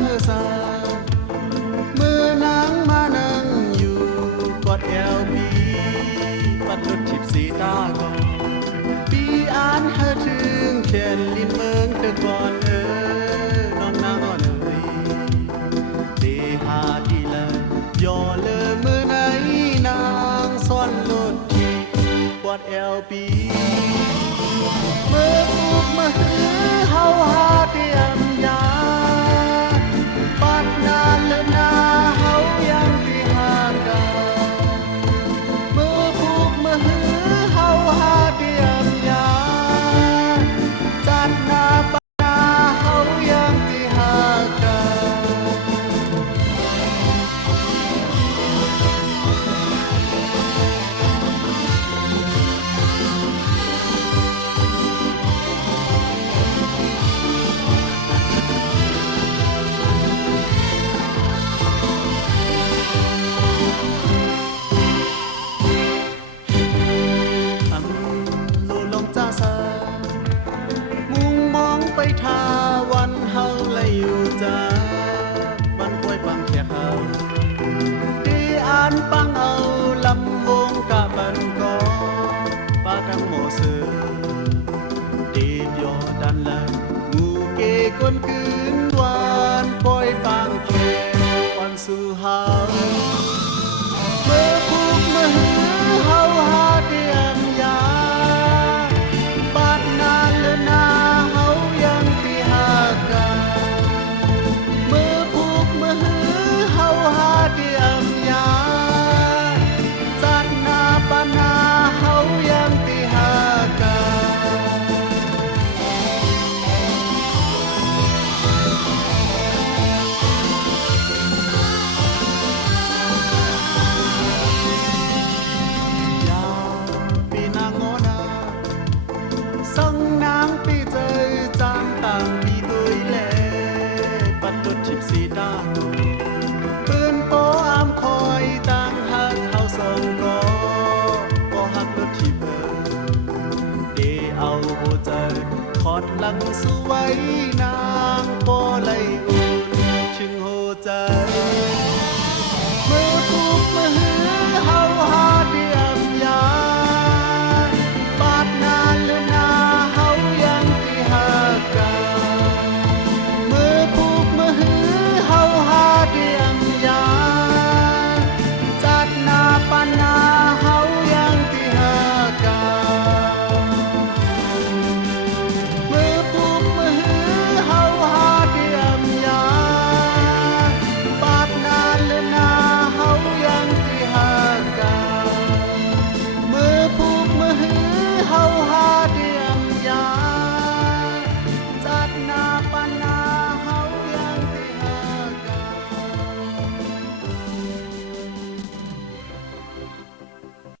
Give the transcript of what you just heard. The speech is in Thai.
เฮอซามือนางมานั่งอยู่กอดแอวปีปัดรถทิพสีตากอนปีอ่านเฮอถึงแขนลินเมืองเธอก่อนน้องนางอ่อนเดหาดีเลยย่อเลยมือไหนนางซ่อนรถทิพกอดแอวปีเมื่อปุกมาหือเฮาหาเตียมยาปัดนานและนาเฮายังที่ห่างกันเมื่อปุกมาหือเฮาหาเตียมยาจัดนาปัดนาเฮายังที่ห่างกันไปทาวันเฮาเลยอยู่จ้าวันป่วยปังแค่เขาที่อ่านปังเอาลำวงกะบันกอปากังโมเสือดีดยอดันลันงูเกกวนคืนวานป่วยปังแค่วันสู่เฮาเมื่อพูกเมื่อหือเฮาหาเตียมยาปาดนานและนาสังนางปีเจยจางต่างปีตุยเล่ปัดรถทิพสีตาตุปืนโปอามคอยต่างหักเฮาสองก็หักรถทิพเดเอาโบเจยขอดหลังสวยนา